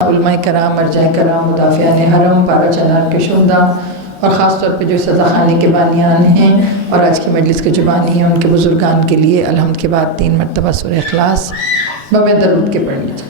علماء کرام، مرجع کرام، مدافعان حرم، پارا چنار کے شہداء اور خاص طور پہ جو سزا خانے کے بانیان ہیں اور آج کی مجلس کے جو بانی ہیں ان کے بزرگان کے لیے الحمد کے بعد 3 مرتبہ سورہ اخلاص بمِ درود کے پڑھ لیجیے۔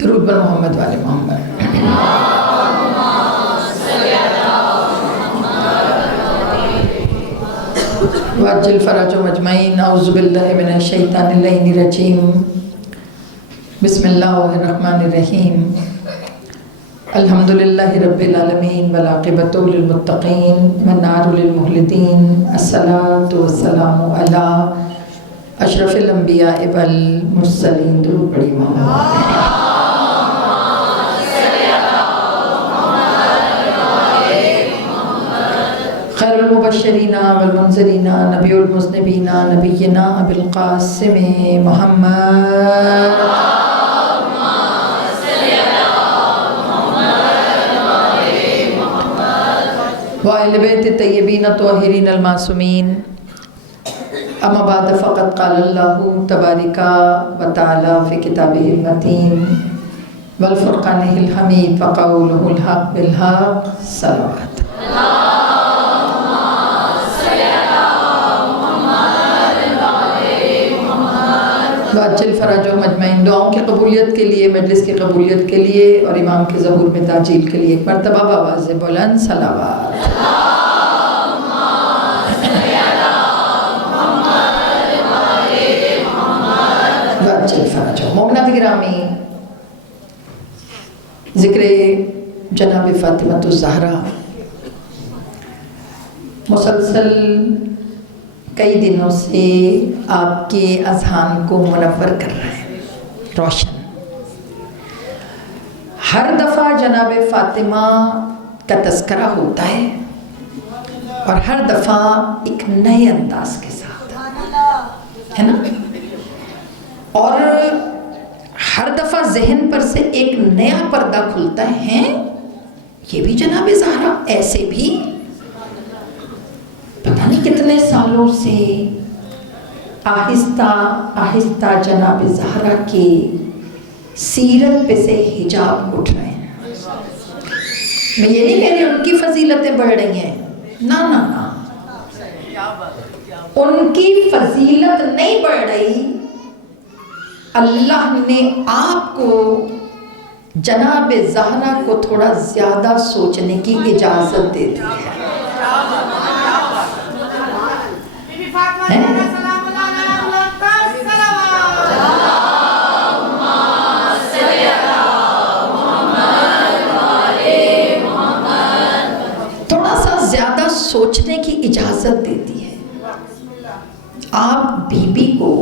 درود بر محمد والے محمد۔ وعجل فرجهم اجمعین۔ اعوذ باللہ من الشیطان اللعین الرجیم۔ بسم اللہ الرحمن الرحیم۔ الحمدللہ رب العالمین والعاقبۃ للمتقین والنار للمخلدین۔ الصلاۃ والسلام علی اشرف الانبیاء والمرسلین۔ درود پڑھی محمد۔ خیر المبشرین والمنذرین نبی المذنبین نبینا ابی القاسم محمد۔ وآل بیت الطیبین الطاہرین المعصومین۔ اما بعد فقد قال اللہ تبارک و تعالی فی کتابہ المتین والفرقانہ الحمید وقولہ الحق بالحق۔ صلوات۔ وعجل فرجهم اجمعین۔ دعاؤں کی قبولیت کے لیے، مجلس کی قبولیت کے لیے اور امام کے ظہور میں تعجیل کے لیے ایک مرتبہ بآواز بلند صلوات۔ وعجل فرجهم۔ مومنات گرامی، ذکر جناب فاطمہ الزہرا مسلسل کئی دنوں سے آپ کے اذہان کو منور کر رہے ہیں، روشن۔ ہر دفعہ جناب فاطمہ کا تذکرہ ہوتا ہے اور ہر دفعہ ایک نئے انداز کے ساتھ، ہے نا؟ اور ہر دفعہ ذہن پر سے ایک نیا پردہ کھلتا ہے، یہ بھی جناب زہرا ایسے بھی پتہ نہیں کتنے سالوں سے آہستہ آہستہ جناب زہرا کی سیرت پہ سے حجاب اٹھ رہے ہیں۔ میں یہ نہیں کہہ رہی ان کی فضیلتیں بڑھ رہی ہیں، نا نا نا، ان کی فضیلت نہیں بڑھ رہی، اللہ نے آپ کو جناب زہرا کو تھوڑا زیادہ سوچنے کی اجازت دے دی ہے۔ تھوڑا سا زیادہ سوچنے کی اجازت دیتی ہے۔ آپ بی بی کو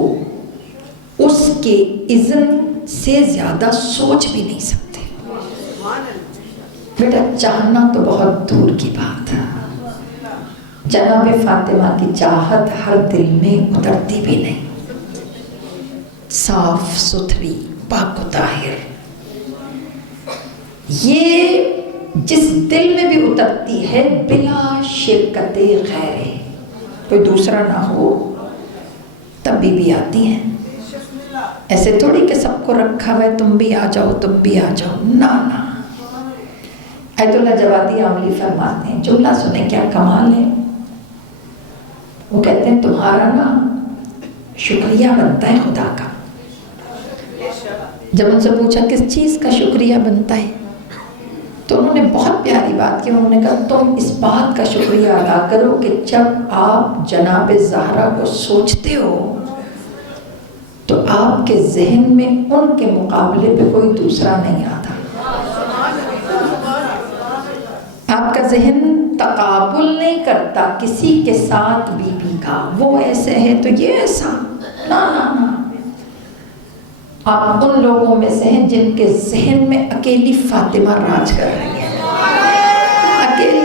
اس کے اذن سے زیادہ سوچ بھی نہیں سکتے۔ بیٹا چاہنا تو بہت دور کی بات ہے، جناب فاطمہ کی چاہت ہر دل میں اترتی بھی نہیں، صاف ستھری پاک و طاہر، یہ جس دل میں بھی اترتی ہے بلا شرکت غیر، کوئی دوسرا نہ ہو تب بھی آتی ہیں۔ ایسے تھوڑی کہ سب کو رکھا ہوا ہے تم بھی آ جاؤ تم بھی آ جاؤ، نا نا۔ ایت اللہ جوادی عاملی فرماتے ہیں، جملہ سنیں کیا کمال ہے۔ وہ کہتے ہیں تمہارا نا شکریہ بنتا ہے خدا کا۔ جب ان سے پوچھا کس چیز کا شکریہ بنتا ہے تو انہوں نے بہت پیاری بات کی، انہوں نے کہا تم اس بات کا شکریہ ادا کرو کہ جب آپ جناب زہرا کو سوچتے ہو تو آپ کے ذہن میں ان کے مقابلے پہ کوئی دوسرا نہیں آتا۔ آپ کا ذہن تقابل نہیں کرتا کسی کے ساتھ بی بی کا، وہ ایسے ہے تو یہ ایسا، نا نا نا۔ آپ ان لوگوں میں سے ہیں جن کے ذہن میں اکیلی فاطمہ راج کر رہی ہے، اکیلی۔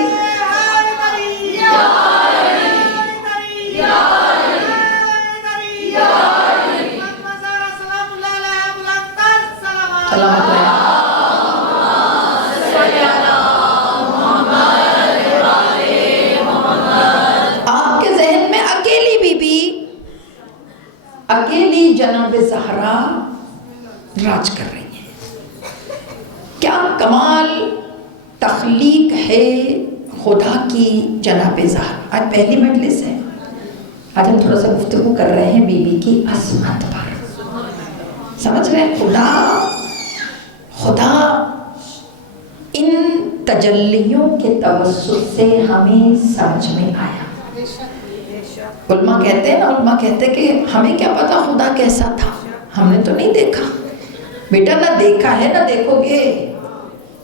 اکیلی جناب زہرا راج کر رہی ہیں. کیا کمال تخلیق ہے خدا کی جناب زہرا. آج پہلی مجلس ہے. آج ہم تھوڑا سا گفتگو کر رہے ہیں بی بی کی عظمت پر. سمجھ رہے ہیں خدا ان تجلیوں کے توسط سے ہمیں سمجھ میں آیا. علماء کہتے ہیں نا، علماء کہتے ہیں کہ ہمیں کیا پتا خدا کیسا تھا، ہم نے تو نہیں دیکھا. بیٹا نہ دیکھا ہے نہ دیکھو گے.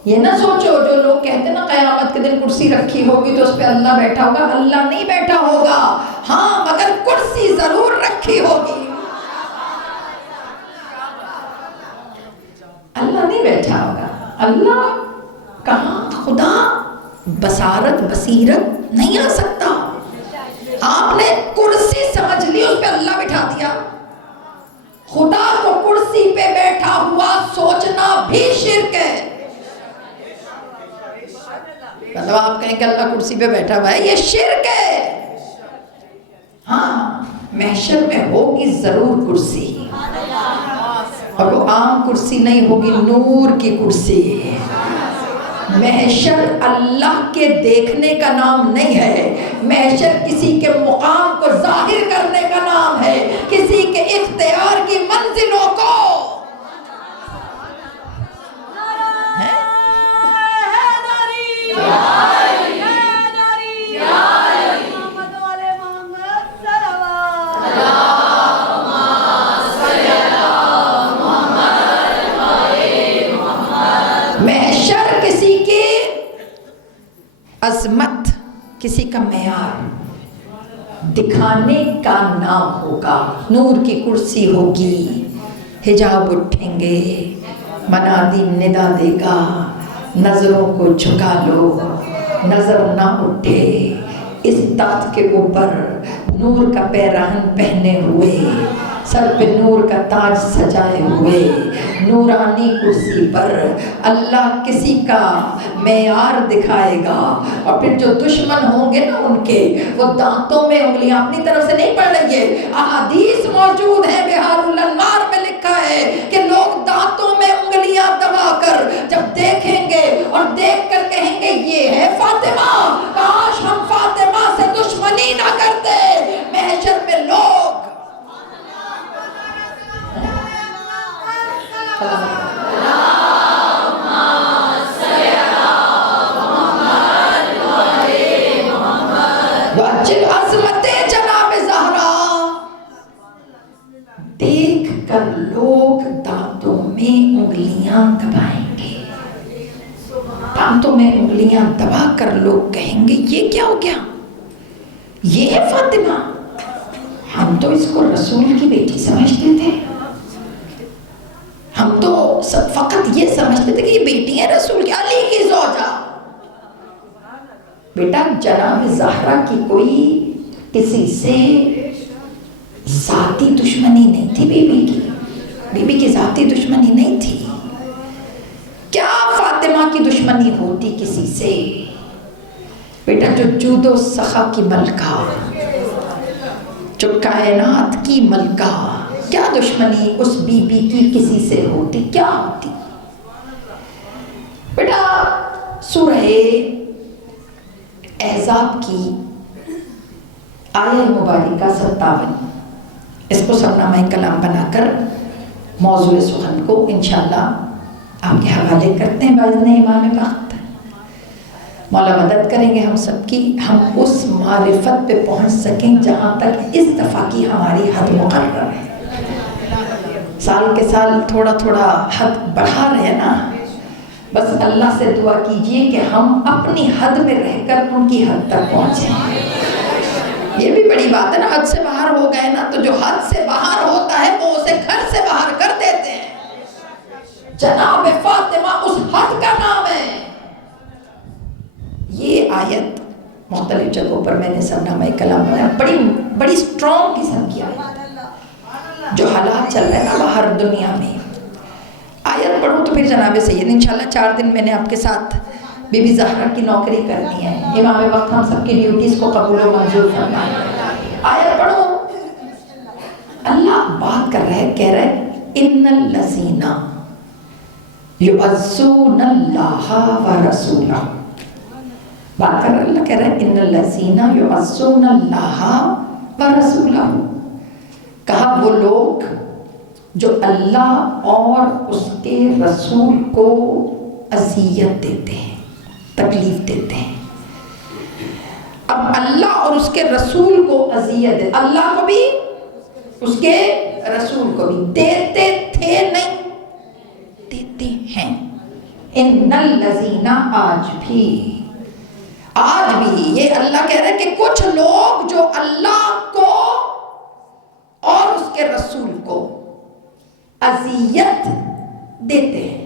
یہ نہ سوچو جو لوگ کہتے ہیں نا قیامت کے دن کرسی رکھی ہوگی تو اس پہ اللہ بیٹھا ہوگا. اللہ نہیں بیٹھا ہوگا، ہاں مگر کرسی ضرور رکھی ہوگی. اللہ نہیں بیٹھا ہوگا. اللہ کہاں؟ خدا بصارت بصیرت نہیں آ سکتا. آپ نے کرسی سمجھ لی، اس پہ اللہ بٹھا دیا. خدا کو کرسی پہ بیٹھا ہوا سوچنا بھی شرک ہے. مطلب آپ کہیں کہ اللہ کرسی پہ بیٹھا ہوا ہے، یہ شرک ہے. ہاں محشر میں ہوگی ضرور کرسی، اور وہ عام کرسی نہیں ہوگی، نور کی کرسی. محشر اللہ کے دیکھنے کا نام نہیں ہے. محشر کسی کے مقام کو ظاہر کرنے کا نام ہے، کسی کے اختیار کی منزلوں کو. عظمت کسی کا معیار دکھانے کا نام ہوگا. نور کی کرسی ہوگی، حجاب اٹھیں گے، منادی ندا دے گا، نظروں کو جھکا لو، نظر نہ اٹھے. اس تخت کے اوپر نور کا پیراہن پہنے ہوئے، سر پہ نور کا تاج سجائے ہوئے، نورانی کرسی پر اللہ کسی کا معیار دکھائے گا. اور پھر جو دشمن ہوں گے نا ان کے، وہ دانتوں میں انگلیاں اپنی طرف سے نہیں پڑھ رہی ہے. احادیث موجود ہے، بہار الانوار میں لکھا ہے کہ لوگ دانتوں میں انگلیاں دبا کر جب دیکھیں گے اور دیکھ کر کہیں گے یہ ہے فاطمہ، کاش ہم فاطمہ سے دشمنی نہ کرتے. محشر میں لوگ عظمت جناب زہرا دیکھ کر لوگ دانتوں میں انگلیاں دبائیں گے. دانتوں میں انگلیاں دبا کر لوگ کہیں گے یہ کیا ہو گیا، یہ ہے فاطمہ. ہم تو اس کو رسول کی بیٹی سمجھتے تھے، ہم تو فقط یہ سمجھتے تھے کہ یہ بیٹی ہے رسول کی، علی کی زوجہ. بیٹا جناب زہرا کی کوئی کسی سے ذاتی دشمنی نہیں تھی. بی بی کی ذاتی دشمنی نہیں تھی. کیا فاطمہ کی دشمنی ہوتی کسی سے؟ بیٹا جو جود و سخا کی ملکہ، جو کائنات کی ملکہ، کیا دشمنی اس بی بی کی کسی سے ہوتی؟ کیا ہوتی؟ بیٹا سورہ احزاب کی آیہ مبارکہ 57، اس کو سرنامہ کلام بنا کر موضوع سخن کو انشاءاللہ آپ کے حوالے کرتے ہیں باذن امام وقت. مولا مدد کریں گے ہم سب کی، ہم اس معرفت پہ پہنچ سکیں جہاں تک اس دفعہ کی ہماری حد مقرر ہے. سال کے سال تھوڑا تھوڑا حد بڑھا رہے ہیں نا. بس اللہ سے دعا کیجئے کہ ہم اپنی حد میں رہ کر ان کی حد تک پہنچیں. یہ بھی بڑی بات ہے نا، حد سے باہر ہو گئے نا تو جو حد سے باہر ہوتا ہے وہ اسے گھر سے باہر کر دیتے ہیں. جناب فاطمہ اس حد کا نام ہے. یہ آیت مختلف جگہوں پر میں نے سرنامہ کلام بنایا، بڑی سٹرونگ قسم کی آیت. جو حالات چل رہے ہیں نا باہر دنیا میں، آیت پڑھوں تو پھر جناب سید انشاءاللہ 4 دن میں نے آپ کے ساتھ بی بی زہرا کی نوکری کرنی ہے. امام وقت ہم سب کی ڈیوٹیز کو قبول و منظور فرمائے. آیت پڑھو. اللہ بات کر رہا ہے، کہہ رہا ہے ان الذین یعصون اللہ ورسولہ. بات کر رہا ہے، اللہ کہہ رہا ہے ان الذین یعصون اللہ ورسولہ. کہا وہ لوگ جو اللہ اور اس کے رسول کو اذیت دیتے ہیں، تکلیف دیتے ہیں. اب اللہ اور اس کے رسول کو اذیت دے، اللہ کو بھی اس کے رسول کو بھی دیتے تھے، نہیں دیتے ہیں. ان الذین آج بھی یہ اللہ کہہ رہے ہیں کہ کچھ لوگ جو اللہ کو اور اس کے رسول کو اذیت دیتے ہیں.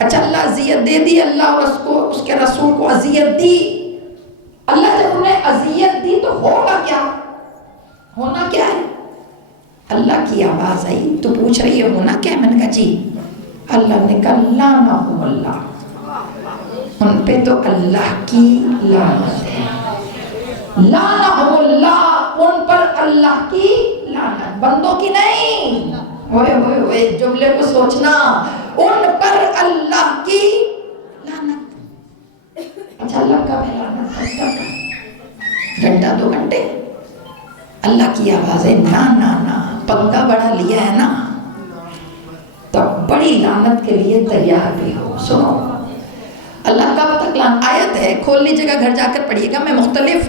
اچھا اللہ اذیت دے دی، اللہ اور اس کے رسول کو اذیت دی. اللہ جب انہیں اذیت دی تو ہوگا کیا؟ ہونا کیا ہے؟ اللہ کی آواز آئی، تو پوچھ رہی ہے ہونا کیا ہے؟ میں نے کہا جی. اللہ نے کہا لعنہم اللہ، ان پہ تو اللہ کی لعنت ہے. لعنہم اللہ، ان پر اللہ کی لعنت، بندوں کی نہیں. ہوئے ہوئے ہوئے جملے کو سوچنا، ان پر اللہ کی لعنت. اچھا اللہ کب ہے لعنت؟ گھنٹہ 2 گھنٹے؟ اللہ کی آواز ہے نا پنگا بڑا لیا ہے نا تو بڑی لعنت کے لیے تیار بھی ہو. سنو اللہ کب تک لعنت. آیت ہے، کھول لیجیے گا، گھر جا کر پڑھیے گا. میں مختلف،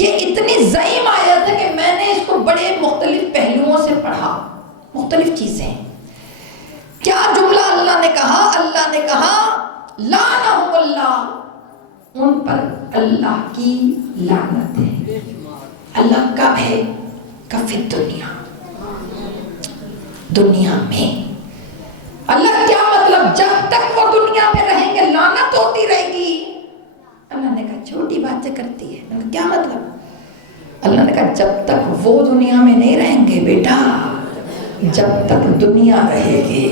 یہ اتنی ضعیف آیت ہے کہ میں نے اس کو بڑے مختلف پہلوؤں سے پڑھا، مختلف چیزیں. کیا جملہ اللہ نے کہا؟ اللہ نے کہا لعنہم اللہ، ان پر اللہ کی لعنت ہے. اللہ کب ہے؟ کب دنیا، دنیا میں. اللہ کیا مطلب؟ جب تک وہ دنیا میں رہیں گے لعنت ہوتی رہے گی. اللہ نے کہا چھوٹی باتیں کرتی ہے. کیا مطلب؟ اللہ نے کہا جب تک وہ دنیا میں نہیں رہیں گے بیٹا، جب تک دنیا رہے گی.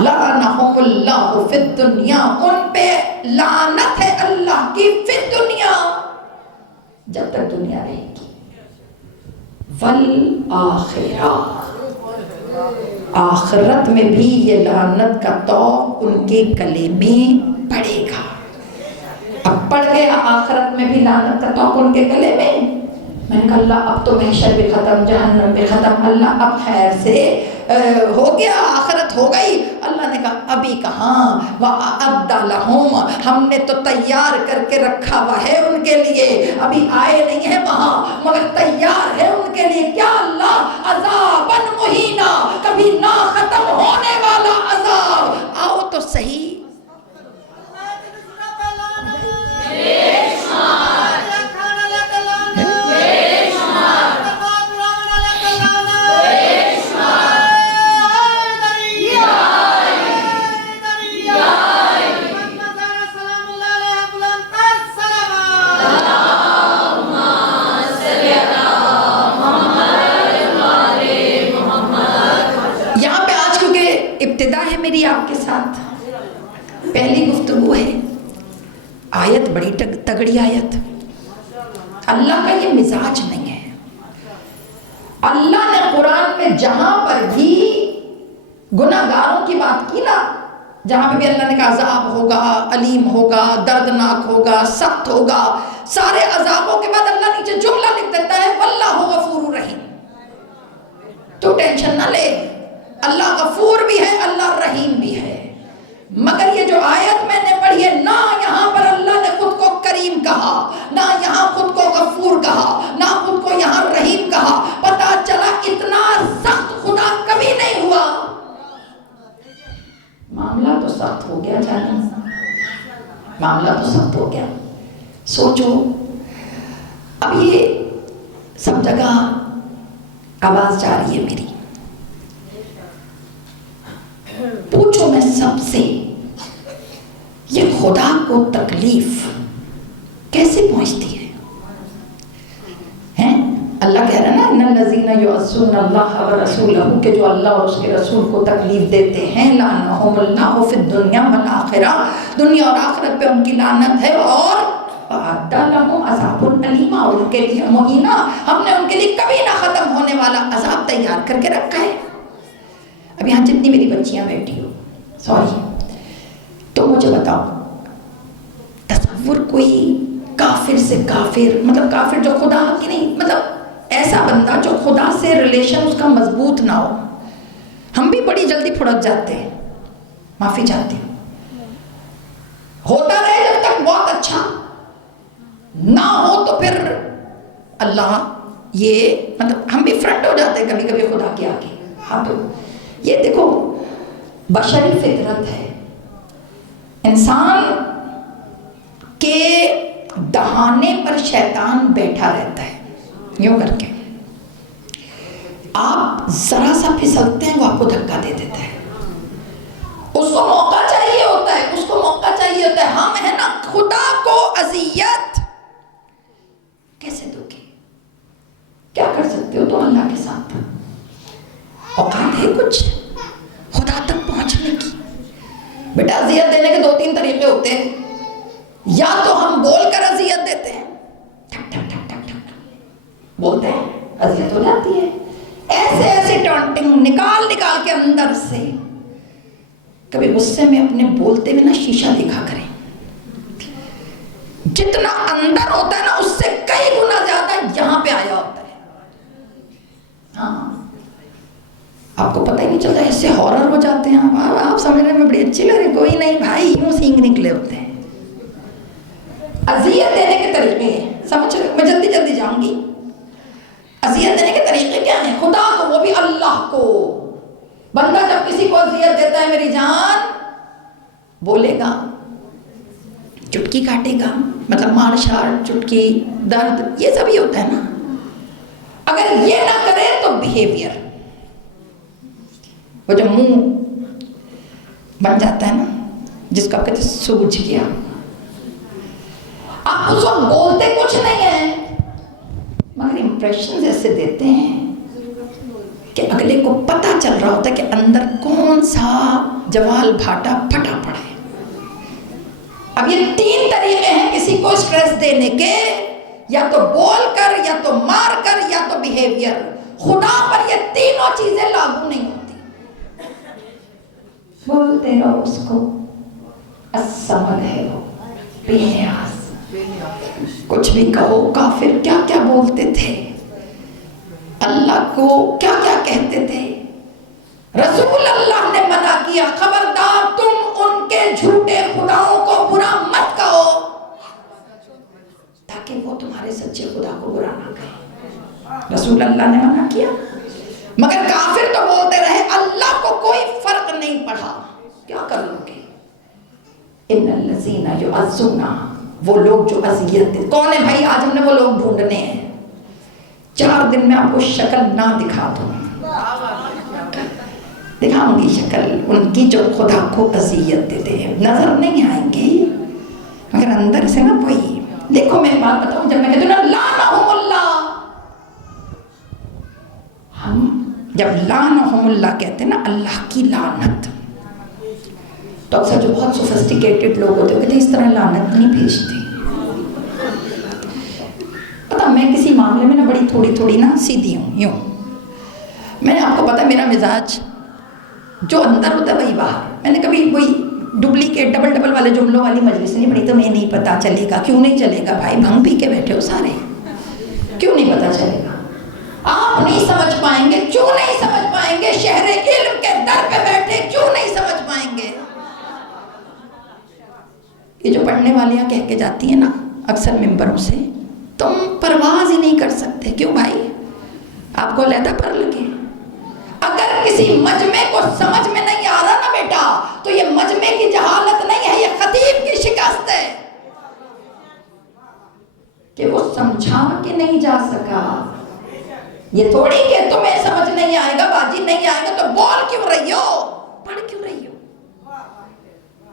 لعنہم اللہ فی الدنیا، ان پہ لعنت ہے اللہ کی فی الدنیا، جب تک دنیا رہے گی. والآخرہ، آخرت میں بھی یہ لعنت کا طوق ان کے گلے میں پڑے گا. اب پڑ گیا آخرت میں بھی لعنت کا طوق ان کے گلے میں. میں نے کہا اللہ اب تو محشر بھی ختم، جہنم بھی ختم، اللہ اب خیر سے ہو گیا، آخرت ہو گئی. اللہ نے کہا ابھی کہاں، وَأَعَدَّ لَهُمْ، ہم نے تو تیار کر کے رکھا ہوا ہے ان کے لیے. ابھی آئے نہیں ہیں وہاں مگر تیار ہے ان کے لیے. کیا اللہ؟ عذابًا مہینہ، کبھی نہ ختم ہونے والا عذاب. آؤ تو صحیح. میری آپ کے ساتھ پہلی گفتگو ہے. آیت بڑی تگڑی آیت. اللہ کا یہ مزاج نہیں ہے. اللہ نے قرآن میں جہاں پر بھی گناہ گاروں کی بات کی نا، جہاں پہ بھی اللہ نے کہا عذاب ہوگا، علیم ہوگا، دردناک ہوگا، سخت ہوگا، سارے عذابوں کے بعد اللہ نیچے جملہ لکھ دیتا ہے واللہ غفور رحیم. تو ٹینشن نہ لے، اللہ غفور بھی ہے، اللہ رحیم بھی ہے. مگر یہ جو آیت میں نے پڑھی ہے، نہ یہاں پر اللہ نے خود کو کریم کہا، نہ یہاں خود کو غفور کہا، نہ خود کو یہاں رحیم کہا. پتہ چلا اتنا سخت خدا کبھی نہیں ہوا. معاملہ تو سخت ہو گیا جانے، معاملہ تو سخت ہو گیا. سوچو اب یہ سب جگہ آواز جا رہی ہے میری. پوچھو میں سب سے، یہ خدا کو تکلیف کیسے پہنچتی ہے؟ اللہ کہہ رہا ہے نا ان الذین یعصون اللہ ورسولہ، کہ جو اللہ اور اس کے رسول کو تکلیف دیتے ہیں لعنہم اللہ فی الدنیا والآخرہ، دنیا اور آخرت پہ ان کی لعنت ہے. اور وَأَعَدَّ لَهُمْ عَذَابٌ أَلِيمٌ، اور ان کے لیے مہینہ ہم نے ان کے لیے کبھی نہ ختم ہونے والا والا عذاب تیار کر کے رکھا ہے. اب یہاں جتنی میری بچیاں بیٹھی ہو، سوری، تو مجھے بتاؤ، تصور کوئی کافر سے کافر، مطلب کافر جو خدا کی نہیں، مطلب ایسا بندہ جو خدا سے ریلیشن اس کا مضبوط نہ ہو. ہم بھی بڑی جلدی پھڑک جاتے ہیں، معافی چاہتی ہوں. ہوتا رہے جب تک بہت اچھا، نہ ہو تو پھر اللہ، یہ مطلب ہم بھی فرنٹ ہو جاتے ہیں کبھی کبھی خدا کے آگے. ہاں تو یہ دیکھو بشری فطرت ہے. انسان کے دہانے پر شیطان بیٹھا رہتا ہے یوں کر کے. آپ ذرا سا پھسلتے ہیں وہ آپ کو دھکا دے دیتا ہے. اس کو موقع چاہیے ہوتا ہے، اس کو موقع چاہیے ہوتا ہے. ہم ہے نا خدا کو اذیت کیسے دو گے؟ کیا کر سکتے ہو تو اللہ کے ساتھ اوقات ہے کچھ خدا تک پہنچنے کی. بیٹا اذیت دینے کے 2-3 طریقے ہوتے ہیں. یا تو ہم بول کر اذیت دیتے ہیں، ٹھک ٹھک ٹھک ٹھک ٹھک بولتے ہیں، اذیت ہو جاتی ہے. ایسے ایسے ٹانٹنگ نکال نکال کے اندر سے. کبھی غصے میں اپنے بولتے میں نا شیشہ دیکھا کریں. جتنا اندر ہوتا ہے نا اس سے کئی گنا زیادہ یہاں پہ آیا ہوتا ہے. ہاں آپ کو پتہ ہی نہیں چلتا، ایسے ہارر ہو جاتے ہیں. آپ سمجھ رہے ہیں میں بڑی اچھی لگ رہی، کوئی نہیں بھائی، یوں سینگ نکلے ہوتے ہیں. اذیت دینے کے طریقے ہیں، سمجھ رہے، میں جلدی جلدی جاؤں گی. اذیت دینے کے طریقے کیا ہیں؟ خدا کو، وہ بھی اللہ کو. بندہ جب کسی کو اذیت دیتا ہے میری جان، بولے گا، چٹکی کاٹے گا، مطلب مار شار، چٹکی، درد، یہ سب ہی ہوتا ہے نا. اگر یہ نہ کرے تو بیہیویئر، وہ جو منہ بن جاتا ہے نا جس کو آپ کہتے ہیں سوج گیا. آپ اس وقت بولتے کچھ نہیں ہیں مگر امپریشنز ایسے دیتے ہیں کہ اگلے کو پتہ چل رہا ہوتا ہے کہ اندر کون سا جوال بھاٹا پھٹا پڑا ہے. اب یہ 3 طریقے ہیں کسی کو سٹریس دینے کے، یا تو بول کر، یا تو مار کر، یا تو بیہیویئر. خدا پر یہ تینوں چیزیں لاگو نہیں ہوتی. بولتے رہو اس کو، الصمد ہے وہ، بے نیاز. کچھ بھی کہو. کافر کیا کیا بولتے تھے، اللہ کو کیا کیا کہتے تھے. رسول اللہ نے منع کیا، خبردار تم ان کے جھوٹے خداؤں کو برا مت کہو، تاکہ وہ تمہارے سچے خدا کو برا نہ کہیں. رسول اللہ نے منع کیا. مگر کافر تو بولتے رہے اللہ کو کوئی فرق نہیں پڑا. کیا کر لو گے؟ ان الذین یعظون، وہ لوگ جو اذیت دے. کون ہے بھائی؟ آج ہم نے وہ لوگ ڈھونڈنے ہیں. 4 دن میں آپ کو شکل نہ دکھا دوں، دکھاؤں گی شکل ان کی جو خدا کو اذیت دیتے ہیں. نظر نہیں آئیں گے مگر اندر سے نا وہی. دیکھو میں بات بتاؤں، جب میں کہتی ہوں نا لعنہم اللہ، ہم جب لعنہم اللہ کہتے ہیں نا اللہ کی لعنت، تو اکثر جو بہت سوفسٹیکیٹڈ لوگ ہوتے ہیں کہتے ہیں اس طرح لعنت نہیں بھیجتے. پتہ میں کسی معاملے میں نا بڑی تھوڑی نا سیدھی ہوں یوں. میں نے آپ کو پتا میرا مزاج جو اندر ہوتا ہے وہی باہر. میں نے کبھی وہی ڈپلیکیٹ ڈبل والے جملوں والی مجلس نہیں پڑھی. تمہیں نہیں پتا چلے گا. کیوں نہیں چلے گا بھائی؟ بھنگ پی کے بیٹھے ہو سارے، کیوں نہیں پتا چلے گا؟ آپ نہیں سمجھ پائیں گے. کیوں نہیں سمجھ پائیں گے؟ شہر علم کے در پہ بیٹھے کیوں نہیں سمجھ پائیں گے؟ یہ جو پڑھنے والیاں کہہ کے جاتی ہیں نا اکثر ممبروں سے، تم پرواز ہی نہیں کر سکتے. کیوں بھائی؟ آپ کو علیحدہ پر لگے. اگر کسی مجمع کو سمجھ میں نہیں آ رہا نا بیٹا، تو یہ مجمع کی جہالت نہیں ہے، یہ خطیب کی شکست ہے کہ وہ سمجھا کے نہیں جا سکا. یہ تھوڑی کہ تمہیں سمجھ نہیں آئے گا باجی، نہیں آئے گا تو بول کیوں رہی ہو، پڑھ کیوں رہی ہو،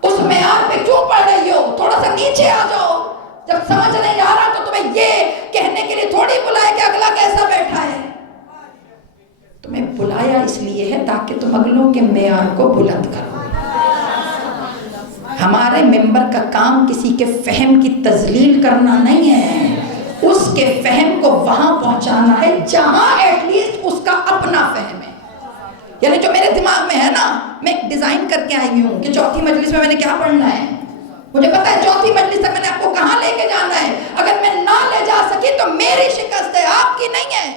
اس معیار پہ کیوں پڑھ رہی ہو؟ تھوڑا سا نیچے آ جاؤ. جب سمجھ نہیں آ رہا تو تمہیں یہ کہنے کے لیے تھوڑی بلائے کہ اگلا کیسا بیٹھا ہے. تمہیں بلایا اس لیے ہے تاکہ تم اگلوں کے معیار کو بلند کرو. ہمارے ممبر کا کام کسی کے فہم کی تذلیل کرنا نہیں ہے، اس کے فہم کو وہاں پہنچانا ہے جہاں ایٹ لیسٹ اس کا یعنی جو میرے دماغ میں ہے نا، میں ایک ڈیزائن کر کے آئی ہوں کہ چوتھی مجلس میں نے کیا پڑھنا ہے، مجھے پتا ہے چوتھی مجلس تک میں نے آپ کو کہاں لے کے جانا ہے. اگر میں نہ لے جا سکی تو میری شکست ہے، آپ کی نہیں ہے.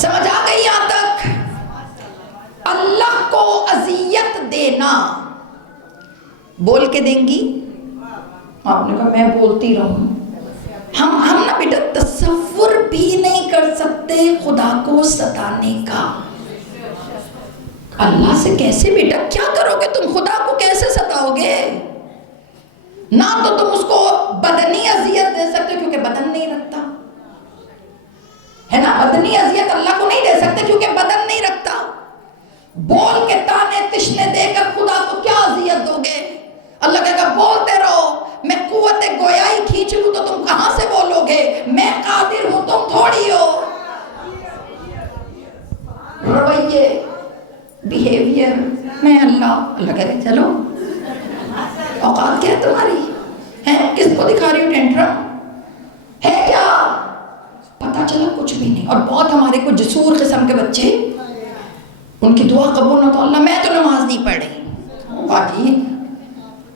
سمجھ آ گئی یہاں تک؟ اللہ کو اذیت دینا، بول کے دیں گی؟ آپ نے کہا میں بولتی رہوں. ہم نا بیٹا تصور بھی نہیں کر سکتے خدا کو ستانے کا. اللہ سے کیسے بیٹا کیا کرو گے تم؟ خدا کو کیسے ستاؤ گے؟ نہ تو تم اس کو بدنی اذیت دے سکتے کیونکہ بدن نہیں رکھتا ہے نا، بدنی اذیت اللہ کو نہیں دے سکتے کیونکہ بدن نہیں رکھتا. بول کے تانے تشنے دے کر خدا کو کیا اذیت دو گے؟ اللہ کہے گا بولتے رہو، میں قوت گویائی کھینچ لوں تو تم کہاں سے بولو گے؟ میں قادر ہوں، تم تھوڑی ہو. رویے، بیہیویئر، میں اللہ کہے گا چلو اوقات کیا ہے تمہاری؟ ہے کس کو دکھا رہی ہو ٹینٹرم؟ ہے کیا؟ پتا چلا کچھ بھی نہیں. اور بہت ہمارے کو جسور قسم کے بچے، ان کی دعا قبول نہ تو اللہ میں تو نماز نہیں پڑھی. باقی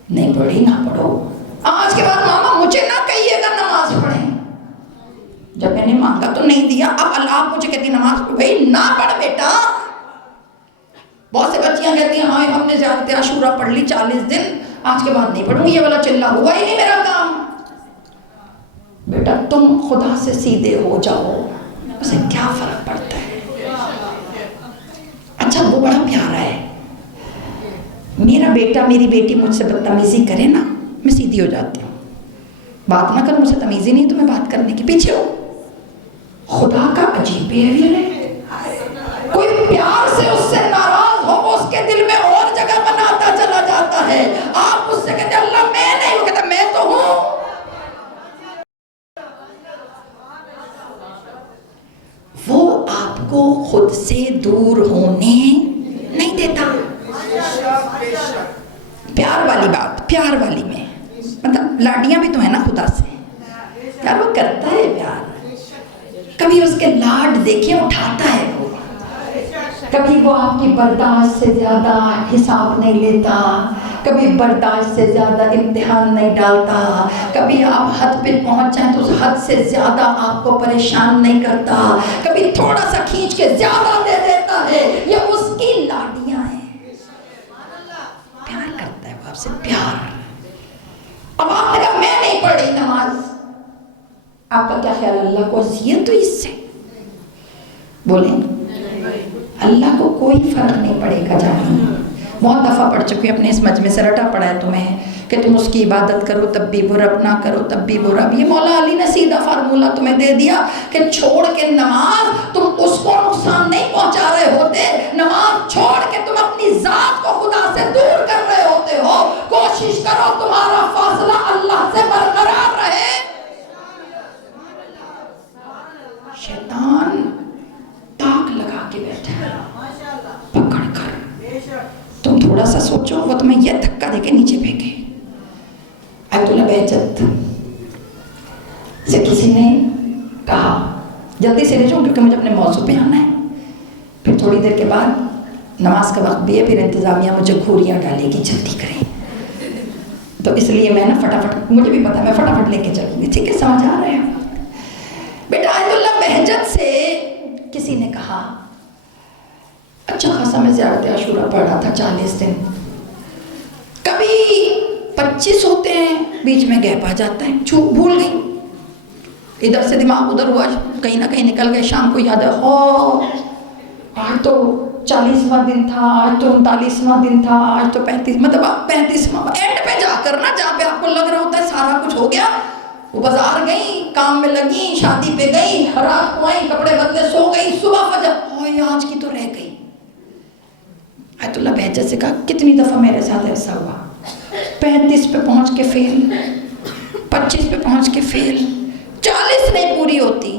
نہیں پڑھی نہ پڑھو، آج کے بعد ماما مجھے نہ کہیے گا نماز پڑھیں. جب میں نے مانگا تو نہیں دیا، اب اللہ آپ مجھے کہتی نماز پڑھ. بھائی نہ پڑھ بیٹا. بہت سے بچیاں کہتی ہیں ہاں ہم نے زیادت عاشورہ پڑھ لی 40 دن، آج کے بعد نہیں پڑھوں گی، یہ والا چلہ ہوا ہی نہیں میرا کام. بیٹا تم خدا سے سیدھے ہو جاؤ، اسے کیا فرق پڑتا ہے؟ اچھا وہ بڑا پیارا ہے، میرا بیٹا میری بیٹی مجھ سے بدتمیزی کرے نا میں سیدھی ہو جاتی ہوں. بات نہ کر، مجھ سے تمیزی نہیں تو میں بات کرنے کے پیچھے ہوں. خدا کا عجیب بیہیویئر ہے، کوئی پیار سے اس سے ناراض ہو وہ اس کے دل میں اور جگہ بناتا چلا جاتا ہے. آپ اس سے کہتے اللہ میں نہیں، وہ کہتا میں تو ہوں. وہ آپ کو خود سے دور ہونے نہیں دیتا. پیار والی بات، پیار والی میں مطلب لاڈیاں بھی تو ہیں نا خدا سے، پیار وہ کرتا ہے. پیار کبھی اس کے لاڈ دیکھیں اٹھاتا ہے وہ، کبھی وہ آپ کی برداشت سے زیادہ حساب نہیں لیتا، کبھی برداشت سے زیادہ امتحان نہیں ڈالتا، کبھی آپ حد پہ پہنچ جائیں تو اس حد سے زیادہ آپ کو پریشان نہیں کرتا، کبھی تھوڑا سا کھینچ کے زیادہ دے دیتا ہے. یہ اس کی لاڈیاں ہیں، پیار کرتا ہے وہ آپ سے، پیار. اب آپ نے کہا میں نہیں پڑھی نماز، آپ کا کیا خیال اللہ کو اذیت ہوئی اس سے؟ بولیں اللہ کو کوئی فرق نہیں پڑے گا. جانی بہت دفعہ پڑھ چکی اپنے اس مجمع سے، رٹا پڑا ہے تمہیں کہ تم اس کی عبادت کرو تب بھی وہ رب، نہ کرو تب بھی وہ رب. یہ مولا علی نے سیدھا فارمولہ تمہیں دے دیا کہ چھوڑ کے نماز تم اس کو نقصان نہیں پہنچا رہے ہوتے، نماز چھوڑ کے تم اپنی ذات کو خدا سے دور کر رہے ہوتے ہو. کوشش کرو تمہارا فاصلہ اللہ سے برقرار رہے. شیطان تاک لگا کے بیٹھا ہے پکڑ کر. تم تھوڑا سا سوچو وہ تمہیں یہ دھکا دے کے نیچے پھینکے. آیت اللہ بہجت سے کسی نے کہا جلدی سے لے جاؤ کیونکہ مجھے اپنے موضوع پہ آنا ہے. پھر تھوڑی دیر کے بعد نماز کا وقت بھی ہے، پھر انتظامیہ مجھے گھوریاں ڈالے گی جلدی کریں. تو اس لیے میں نا فٹافٹ، مجھے بھی پتا میں فٹافٹ لے کے چلوں گی. ٹھیک ہے سمجھ آ رہے ہیں بیٹا؟ آیت اللہ بہجت سے کسی نے کہا اچھا خاصا میں زیارت عاشورہ پڑھ رہا تھا 40 دن، کبھی 25 ہوتے ہیں بیچ میں گیپ آ جاتا ہے، بھول گئی، ادھر سے دماغ ادھر ہوا، کہیں نہ کہیں نکل گئے. شام کو یاد ہے آج تو 40واں دن تھا، آج تو 39واں دن تھا، آج تو 35، مطلب 35واں اینڈ پہ جا کر نا جہاں پہ آپ کو لگ رہا ہوتا ہے سارا کچھ ہو گیا، وہ بازار گئی، کام میں لگی، شادی پہ گئی، رات کو آئی، کپڑے بدلے، سو گئی، صبح فجر آج کی تو رہ گئی. آیت اللہ بہجت سے کہا کتنی دفعہ میرے ساتھ ایسا ہوا، 35 پہ پہنچ کے فیل، 25 پہ پہنچ کے فیل، 40 نہیں پوری ہوتی.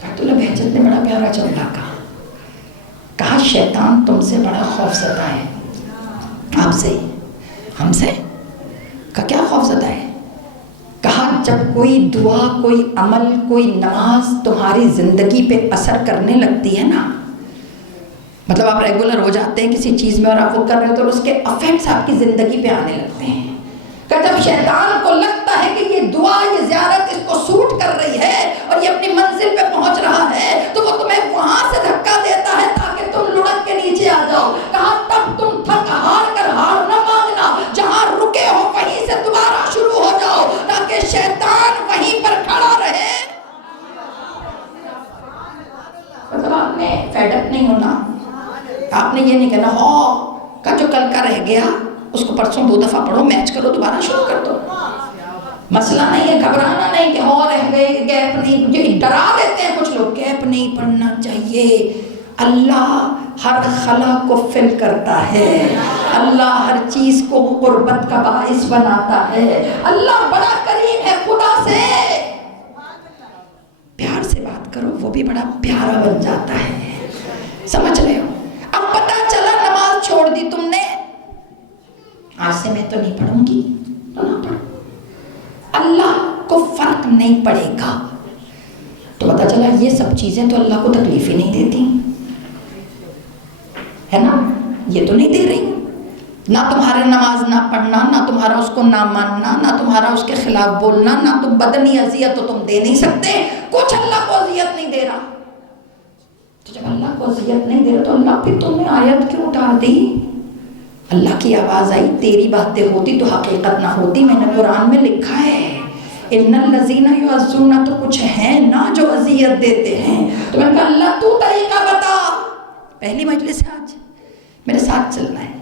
ڈاکٹر اللہ بہجت نے بڑا پیارا جملہ کہا شیطان تم سے بڑا خوف زدہ ہے. آپ سے، ہم سے کا کیا خوف زدہ ہے؟ کہا جب کوئی دعا، کوئی عمل، کوئی نماز تمہاری زندگی پہ اثر کرنے لگتی ہے نا، مطلب آپ ریگولر ہو جاتے ہیں کسی چیز میں اور آپ وہ کر رہے ہو تو اس کے افیکٹس آپ کی زندگی پہ آنے لگتے ہیں. کہ جب شیطان کو لگتا ہے کہ یہ دعا، یہ زیارت اس کو سوٹ کر رہی ہے اور یہ اپنی منزل پہ پہنچ رہا ہے تو وہ تمہیں وہاں سے دھکا دیتا ہے تاکہ تم لڑک کے نیچے آ جاؤ. کہا تب تم تھک ہار کر ہار نہ مانگنا، جہاں رکے ہو وہیں سے دوبارہ شروع ہو جاؤ تاکہ شیطان وہیں پر کھڑا رہے. مطلب آپ نے فیڈ اپ نہیں ہونا، آپ نے یہ نہیں کہنا کا جو کل کا رہ گیا اس کو پرسوں 2 دفعہ پڑھو، میچ کرو، دوبارہ شروع کر دو. مسئلہ نہیں ہے، گھبرانا نہیں کہ رہ گئے، گیپ نہیں. یہ ڈرا دیتے ہیں کچھ لوگ، گیپ نہیں پڑھنا چاہیے. اللہ ہر خلا کو فل کرتا ہے، اللہ ہر چیز کو قربت کا باعث بناتا ہے. اللہ بڑا کریم ہے. خدا سے پیار سے بات کرو، وہ بھی بڑا پیارا بن جاتا ہے. سمجھ رہے ہو؟ اب پتہ چلا نماز چھوڑ دی تم نے، آج سے میں تو نہیں پڑھوں گی، تو نہ پڑھو. اللہ کو فرق نہیں پڑے گا. تو پتہ چلا یہ سب چیزیں تو اللہ کو تکلیف ہی نہیں دیتی ہے نا، یہ تو نہیں دے رہی. نہ تمہارا نماز نہ پڑھنا، نہ تمہارا اس کو نہ ماننا، نہ تمہارا اس کے خلاف بولنا، نہ تم بدنی اذیت تو تم دے نہیں سکتے. کچھ اللہ کو اذیت نہیں دے رہا. تو جب اللہ کو اذیت نہیں دے رہا تو اللہ پھر تمہیں آیت کیوں اتار دی؟ اللہ کی آواز آئی، تیری باتیں ہوتی تو حقیقت نہ ہوتی. میں نے قرآن میں لکھا ہے ان الذین یعزون، تو کچھ ہیں نا جو اذیت دیتے ہیں. تو میں نے کہا اللہ تو طریقہ بتا. پہلی مجلس ہے آج، میرے ساتھ چلنا ہے.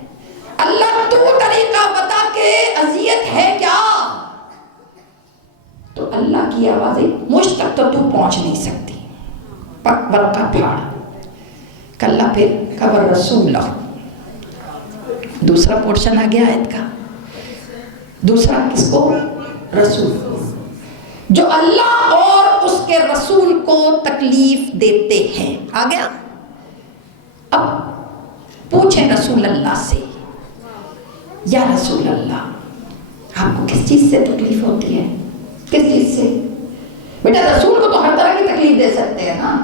اللہ تو طریقہ بتا کہ اذیت ہے کیا. تو اللہ کی آواز آئی، مجھ تک تو پہنچ نہیں سکتی، ورقہ پھاڑ. کل پھر خبر رسول اللہ، دوسرا پورشن آ گیا آیت کا. دوسرا کس کو؟ رسول، جو اللہ اور اس کے رسول کو تکلیف دیتے ہیں. آ گیا. اب پوچھیں رسول اللہ سے، یا رسول اللہ آپ کو کس چیز سے تکلیف ہوتی ہے؟ کس چیز سے؟ بیٹا رسول کو تو ہر طرح کی تکلیف دے سکتے ہیں نا،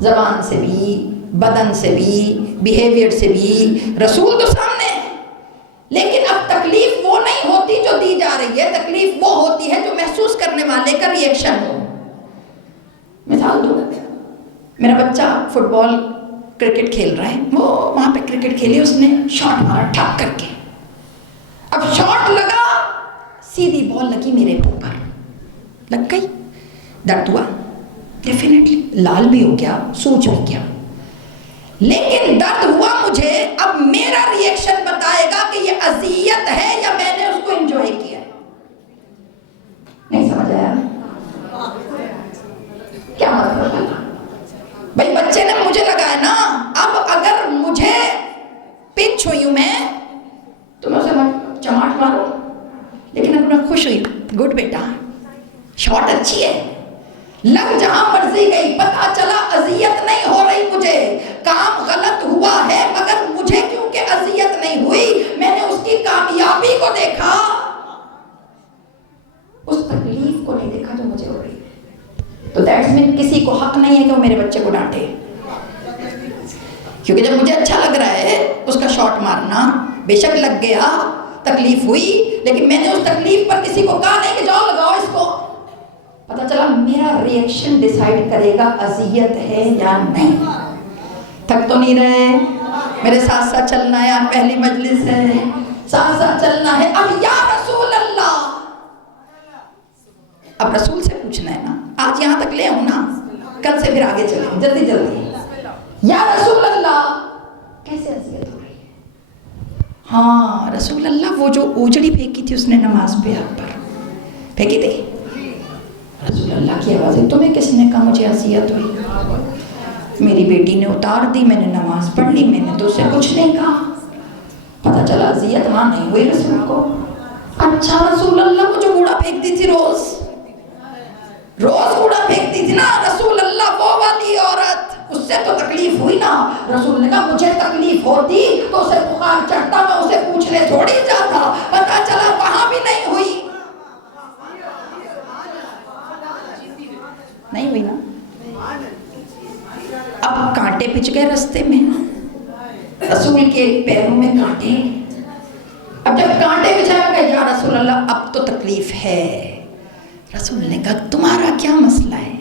زبان سے بھی، بدن سے بھی، بیہیویئر سے بھی. رسول تو سامنے ہے. لیکن اب تکلیف وہ نہیں ہوتی جو دی جا رہی ہے، تکلیف وہ ہوتی ہے جو محسوس کرنے والے کا ری ایکشن ہو. مثال دوں، میرا بچہ فٹ بال کرکٹ کھیل رہا ہے، وہ وہاں پہ کرکٹ کھیلی، اس نے شاٹ مارا ٹھاک کر کے. اب شاٹ لگا، سیدھی بال لگی میرے اوپر، لگ گئی، درد ہوا ڈیفینیٹلی، لال بھی ہو گیا، سوج بھی گیا. لیکن درد ہوا مجھے. اب میرا ری ایکشن بتائے گا کہ یہ اذیت ہے یا میں نے اس کو انجوائے کیا. نہیں سمجھ آیا کیا مطلب ہے؟ بھائی بچے نے مجھے لگایا نا، اب اگر مجھے پنچ ہوئی ہوں میں تو میں اسے چماٹ ماروں، لیکن اگر میں خوش ہوئی، گڈ بیٹا شاٹ اچھی ہے، لگ جہاں مرضی گئی، پتا چلا اذیت نہیں ہو رہی مجھے، کام غلط ہوا ہے مگر مجھے کیونکہ اذیت نہیں ہوئی، میں نے اس کی کامیابی کو دیکھا، اس تکلیف کو نہیں دیکھا جو مجھے ہو رہی. تو دیٹس مین کسی کو حق نہیں ہے کہ وہ میرے بچے کو ڈانٹے، کیونکہ جب مجھے اچھا لگ رہا ہے اس کا شاٹ مارنا، بے شک لگ گیا، تکلیف ہوئی، لیکن میں نے اس تکلیف پر کسی کو کہا نہیں کہ جاؤ لگاؤ اس کو. پتا چلا میرا ری ایکشن ڈیسائیڈ کرے گا اذیت ہے یا نہیں. تھک تو نہیں رہے؟ میرے ساتھ ساتھ چلنا ہے. آپ پہلی مجلس ہے، ساتھ ساتھ چلنا ہے. اب یا رسول اللہ، اب رسول سے پوچھنا ہے نا. آج یہاں تک لے آؤں نا، کل سے پھر آگے چلیں جلدی جلدی. یا رسول اللہ کیسے اذیت ہو رہی ہے؟ ہاں رسول اللہ، وہ جو اوجڑی پھینکی تھی اس نے نماز پہ آپ پر پھینکی تھی. رسول اللہ کی آواز ہے، تمہیں کس نے کہا مجھے اذیت ہوئی؟ میری بیٹی نے اتار دی، میں نے نماز پڑھ لی، میں نے تو اسے کچھ نہیں کہا. پتہ چلا اذیت وہاں نہیں ہوئی رسول کو. اچھا رسول اللہ کو جو کوڑا پھینکتی تھی روز کوڑا پھینکتی تھی نا رسول اللہ، وہ والی عورت، اس سے تو تکلیف ہوئی نا. رسول نے کہا مجھے تکلیف ہوتی تو اسے بخار چڑھتا، میں اسے پوچھنے تھوڑی جاتا. پتہ چلا وہاں بھی نہیں ہوئی. نہیں ہوئی نا. اب کانٹے پچ گئے رستے میں، رسول کے پیروں میں کانٹے. اب جب کانٹے بچھایا گئے، یا رسول اللہ اب تو تکلیف ہے. رسول نے کہا تمہارا کیا مسئلہ ہے؟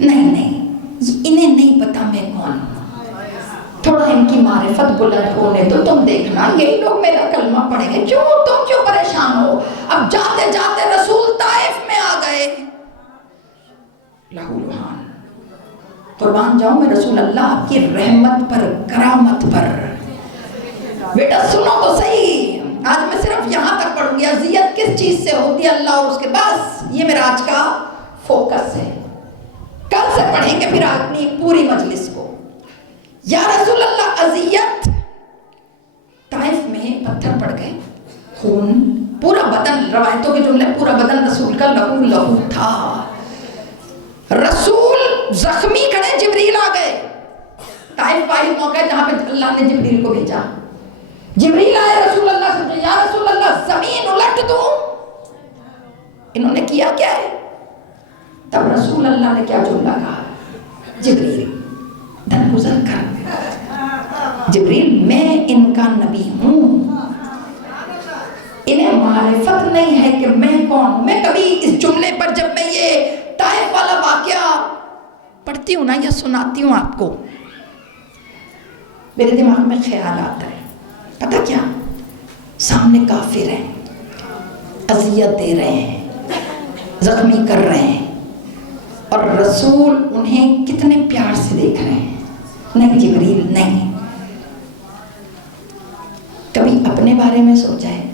نہیں انہیں نہیں پتا میں کون ہوں، تھوڑا ان کی معرفت بلند ہونے تو تم دیکھنا یہی لوگ میرا کلمہ پڑھیں گے. تم کیوں پریشان ہو؟ اب جاتے جاتے رسول طائف میں آ گئے. لہو لہان. قربان جاؤں میں رسول اللہ آپ کی رحمت پر، کرامت پر. بیٹا سنو تو صحیح، آج میں صرف یہاں تک پڑھوں گی. اذیت کس چیز سے ہوتی ہے اللہ اور اس کے بس، یہ میرا آج کا فوکس ہے. کل سے پڑھیں گے پھر اپنی پوری مجلس کو. یا رسول اللہ اذیت. طائف میں پتھر پڑ گئے، خون پورا بدن، روایتوں کے جملے پورا بدن رسول کا لہو لہو تھا. رسول زخمی کھڑے، جبریل آ گئے. طائف واحد موقع ہے جہاں پہ اللہ نے جبریل کو بھیجا. جبریل آئے رسول اللہ سے، یا رسول اللہ زمین الٹ دوں. انہوں نے کیا کیا ہے؟ تب رسول اللہ نے کیا جملہ کہا؟ جبریل درگزر کر. جبریل میں ان کا نبی ہوں. انہیں معرفت نہیں ہے کہ میں کون ہوں. میں کبھی اس جملے پر جب میں یہ طائف والا واقعہ پڑھتی ہوں نا یا سناتی ہوں آپ کو، میرے دماغ میں خیال آتا ہے، پتہ کیا؟ سامنے کافر ہیں، اذیت دے رہے ہیں، زخمی کر رہے ہیں، اور رسول انہیں کتنے پیار سے دیکھ رہے ہیں. نہیں جبریل نہیں. کبھی اپنے بارے میں سوچا ہے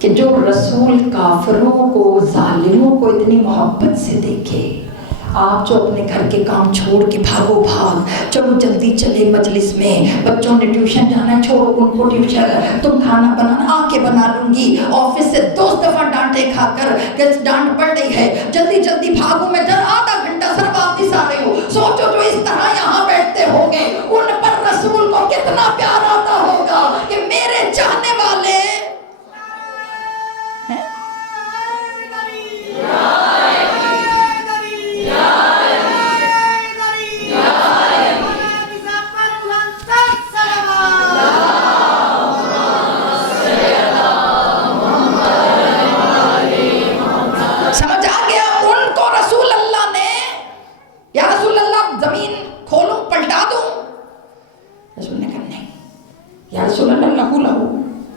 کہ جو رسول کافروں کو، ظالموں کو اتنی محبت سے دیکھے، آپ جو اپنے گھر کے کام چھوڑ کے بھاگو بھاگ، چلو جلدی چلے مجلس میں، بچوں نے ٹیوشن جانا، چھوڑو ان کو ٹیوشن، تم کھانا بنانا آ کے بنا لوں گی، آفس سے 2 دفعہ ڈانٹے کھا کر کہ ڈانٹ پڑ رہی ہے، جلدی جلدی بھاگو، میں آدھا گھنٹہ سر واپس آ رہی ہوں. سوچو جو اس طرح یہاں بیٹھتے ہوگے، ان پر رسول کو کتنا پیار آتا ہوگا کہ میرے چاہنے والے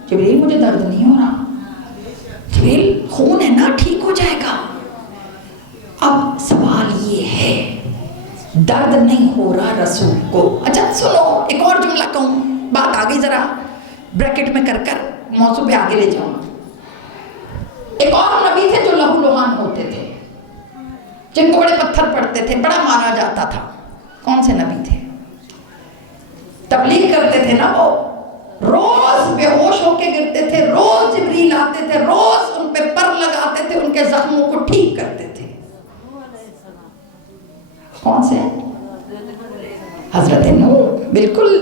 جبریل مجھے درد نہیں ہو رہا. جبریل خون ہے نا، ٹھیک ہو جائے گا. اب سوال یہ ہے، درد نہیں ہو رہا رسول کو. اچھا سنو ایک اور جملہ کہوں، بات آگئی ذرا بریکٹ میں کر کر موضوع پہ آگے لے جاؤں. ایک اور نبی تھے جو لہو لہان ہوتے تھے، جن کو بڑے پتھر پڑتے تھے، بڑا مارا جاتا تھا. کون سے نبی تھے؟ تبلیغ کرتے تھے نا، وہ روز بے ہوش ہو کے گرتے تھے، روز جبریل آتے تھے، روز ان پہ پر لگاتے تھے، ان کے زخموں کو ٹھیک کرتے تھے. کون سے؟ حضرت نوح. بالکل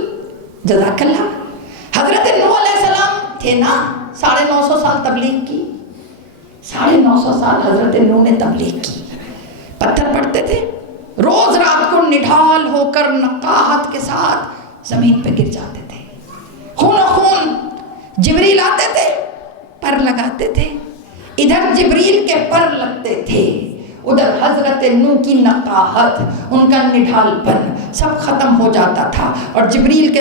جزاک اللہ. حضرت نوح علیہ السلام تھے نا، 950 سال تبلیغ کی. 950 سال حضرت نوح نے تبلیغ کی. پتھر پڑتے تھے، روز رات کو نڈھال ہو کر نقاہت کے ساتھ زمین پہ گر جاتے تھے، خون و خون. جبریل آتے تھے، پر لگاتے تھے. ادھر جبریل کے پر لگتے تھے، ادھر حضرت نوح کی نقاہت، ان کا نڈھال پن سب ختم ہو جاتا تھا. اور جبریل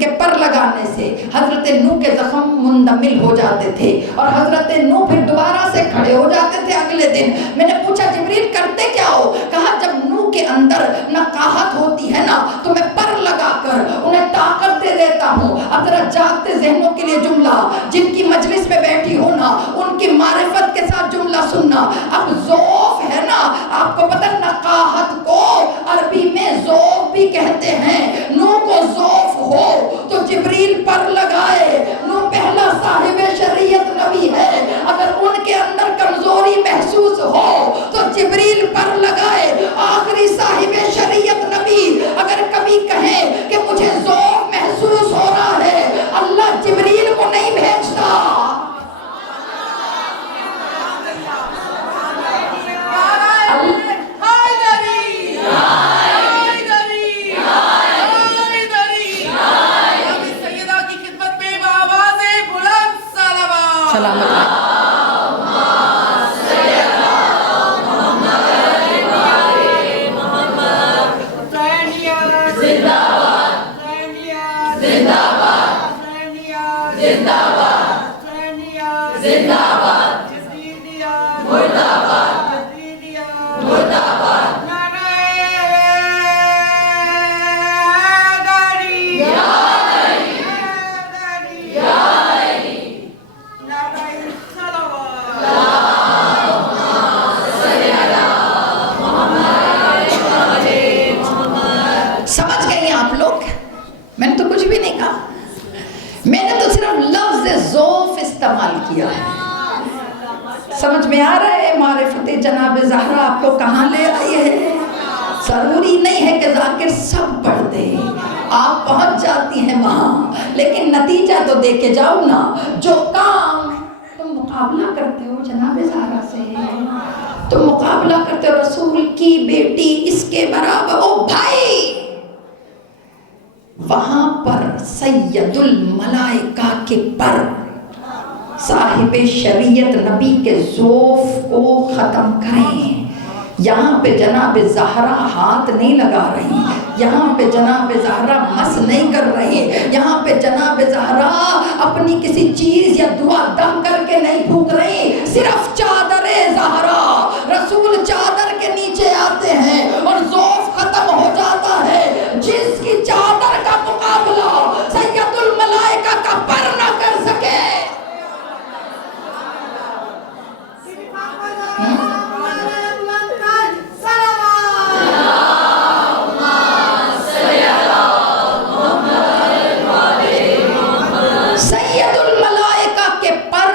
کے پر لگانے سے حضرت نوح کے زخم مندمل ہو جاتے تھے، اور حضرت نوح پھر دوبارہ سے کھڑے ہو جاتے تھے اگلے دن. میں نے پوچھا جبریل کرتے کیا ہو؟ کہا جب نوح کے اندر نقاہت ہوتی ہے نا تو میں پر لگا کر انہیں طاقت دے دیتا ہوں. اب ذرا جاگتے ذہنوں کے لیے جملہ، جن کی مجلس میں بیٹھی ہو نا، ان کی معرفت کے ساتھ جملہ سننا. اب ذوف ہے نا، آپ کو پتہ نقاہت کو عربی میں ذوف بھی کہتے ہیں. نوح کو ذوف ہو تو جبریل پر لگائے. نوح پہلا صاحب شریعت نبی سلامت رہیں. سمجھ گئی آپ لوگ؟ میں نے تو کچھ بھی نہیں کہا، میں نے تو صرف لفظ ذوف استعمال کیا ہے. سمجھ میں آ رہا ہے معرفت جناب زہرا آپ کو کہاں لے آئی ہے؟ ضروری نہیں ہے کہ ذاکر سب پڑھ دے، آپ پہنچ جاتی ہیں وہاں، لیکن نتیجہ تو دے کے جاؤ نا. جو کام تم مقابلہ کرتے ہو جناب زہرا سے، تم مقابلہ کرتے ہو رسول کی بیٹی اس کے برابر، او بھائی وہاں پر سید الملائکہ کے پر صاحب شریعت نبی کے ذوف کو ختم کریں. یہاں پہ جناب زہرا ہاتھ نہیں لگا رہی، یہاں پہ جناب زہرا مس نہیں کر رہی، یہاں پہ جناب زہرا اپنی کسی چیز یا دعا دم کر کے نہیں پھونک رہی. صرف چادر زہرا، رسول چادر کے نیچے آتے ہیں اور ذوف ختم ہو جاتا ہے. جس کی چادر کا مقابلہ سید الملائکہ کا پر نہ کر سکے، سید الملائکہ کے پر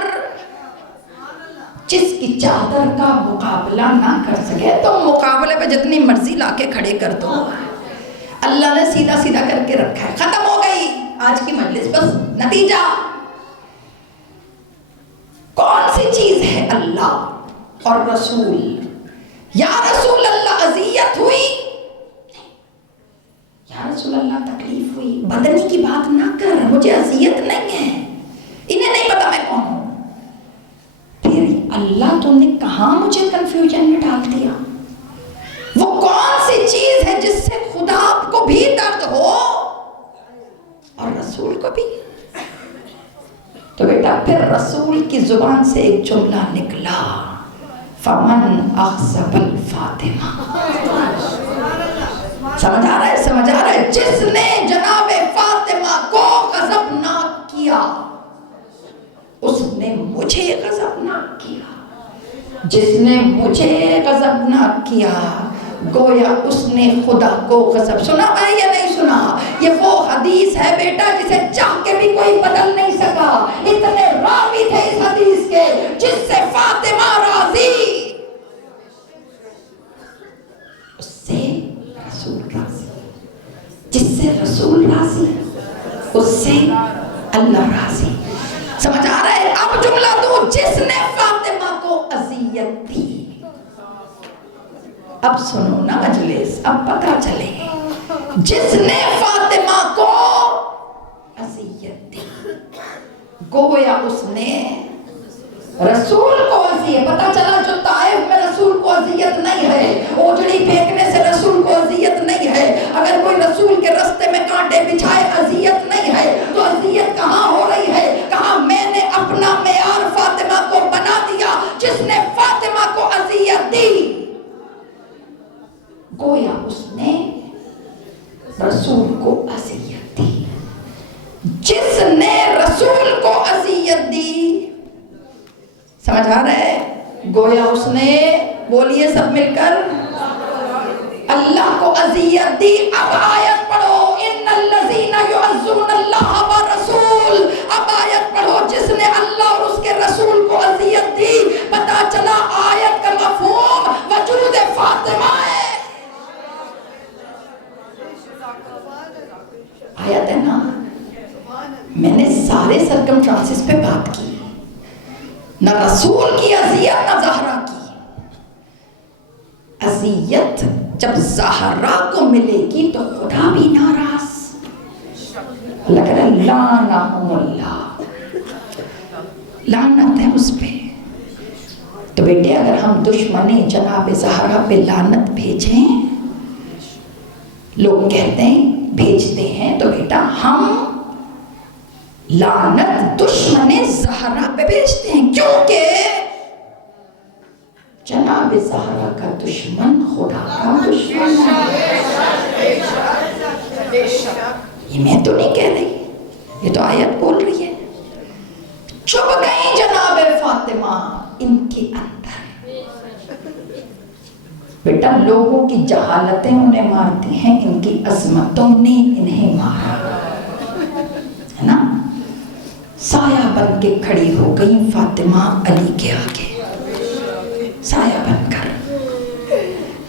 جس کی چادر کا مقابلہ نہ کر سکے، تو مقابلے پہ جتنی مرضی لا کے کھڑے کر دو. اللہ نے سیدھا سیدھا کر کے رکھا ہے. ختم ہو گئی آج کی مجلس. بس نتیجہ کون سی چیز ہے؟ اللہ اور رسول. یا رسول اللہ اذیت ہوئی، یا رسول اللہ تکلیف ہوئی، بدنی کی بات نہ کر، مجھے اذیت نہیں ہے، انہیں نہیں پتا میں کون ہوں. پھر اللہ تم نے کہاں مجھے کنفیوژن میں ڈال دیا؟ وہ کون سی چیز ہے جس سے خدا کو بھی درد ہو اور رسول کو بھی؟ تو بیٹا پھر رسول کی زبان سے ایک جملہ نکلا، فمن اغضب الفاطمہ. سمجھ آ رہا ہے؟ سمجھ آ رہا ہے؟ جس نے جناب فاطمہ کو غضبناک کیا، اس نے مجھے غضبناک کیا. جس نے مجھے غضبناک کیا، گویا اس نے خدا کو غضب. سنا ہے یا نہیں سنا؟ یہ وہ حدیث ہے بیٹا جسے چاہ کے بھی کوئی بدل نہیں سکا. اتنے راوی تھے اس حدیث کے، جس سے فاطمہ راضی اس سے رسول راضی، جس سے رسول راضی اس سے اللہ راضی. سمجھ آ رہا ہے؟ اب جملہ دو، جس نے فاطمہ کو اذیت دی. اب سنو نا مجلس، اب پتہ چلے. جس نے فاطمہ کو اذیت دی، گویا اس نے رسول کو اذیت. پتہ چلا جو طائف میں رسول کو اذیت نہیں ہے، اوجڑی پھینکنے سے رسول کو اذیت نہیں ہے، اگر کوئی رسول کے رستے میں کانٹے بچھائے اذیت نہیں ہے، تو اذیت کہاں ہو رہی ہے؟ کہاں میں نے اپنا معیار فاطمہ کو بنا دیا. جس نے فاطمہ کو اذیت دی، گویا اس نے رسول کو اذیت دی. جس نے رسول کو اذیت دی، سمجھ آ رہا ہے؟ گویا اس نے، بولیے سب مل کر، اللہ کو اذیت دی. اب آیت پڑھو، ان الذین یعظون اللہ ورسول. اب آیت پڑھو، جس نے اللہ اور اس کے رسول کو اذیت دی. پتہ چلا آیت کا مفہوم وجود فاطمہ ہے. آیت ہے نا، میں نے سارے سرکمسٹانسز پہ بات کی، نہ رسول کی اذیت نہ زہرا کی اذیت. جب زہرا کو ملے گی تو خدا بھی ناراض. اللہ کہہ رہا ہے لعنہم اللہ. لعنت ہے اس پہ۔ تو بیٹے اگر ہم دشمن جناب زہرا پہ لعنت بھیجیں، لوگ کہتے ہیں بھیجتے ہیں، تو بیٹا ہم لعنت دشمن زہرا پہ بھیجتے ہیں، کیونکہ جناب زہرا کا دشمن خدا کا دشمن ہے۔ یہ میں تو نہیں کہہ رہی، یہ تو آیت بول رہی ہے۔ چپ گئی جناب فاطمہ ان کے اندر۔ بیٹا لوگوں کی جہالتیں انہیں مارتی ہیں، ان کی عظمتوں نے انہیں مارا ہے نا۔ سایہ بن کے کھڑی ہو گئی فاطمہ علی کے آگے، سایہ بن کر۔